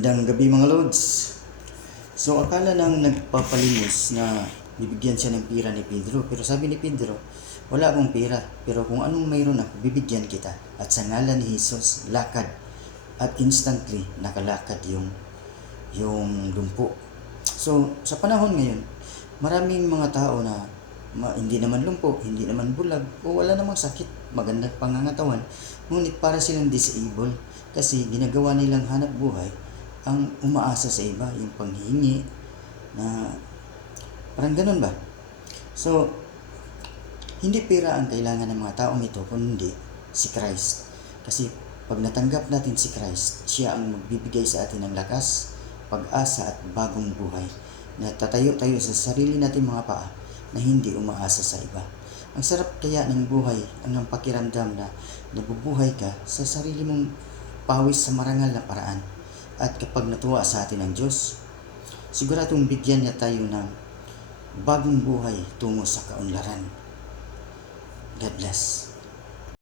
Magandang gabi mga Lods. So akala nang nagpapalimos na bibigyan siya ng pera ni Pedro. Pero sabi ni Pedro, wala akong pera. Pero kung anong mayroon ako, bibigyan kita. At sa ngalan ni Jesus, lakad. At instantly, nakalakad yung lumpo. So sa panahon ngayon, maraming mga tao na hindi naman lumpo, hindi naman bulag, o wala namang sakit, magandang pangangatawan, ngunit para silang disabled kasi ginagawa nilang hanap buhay ang umaasa sa iba, yung panghingi na parang ganun ba? So, hindi pera ang kailangan ng mga taong ito, kundi si Christ. Kasi pag natanggap natin si Christ, siya ang magbibigay sa atin ng lakas, pag-asa at bagong buhay na tatayo tayo sa sarili natin mga paa na hindi umaasa sa iba. Ang sarap kaya ng buhay, ang pakiramdam na nabubuhay ka sa sarili mong pawis sa marangal na paraan. At kapag natuwa sa atin ang Diyos, siguradong bigyan niya tayo ng bagong buhay tungo sa kaunlaran. God bless.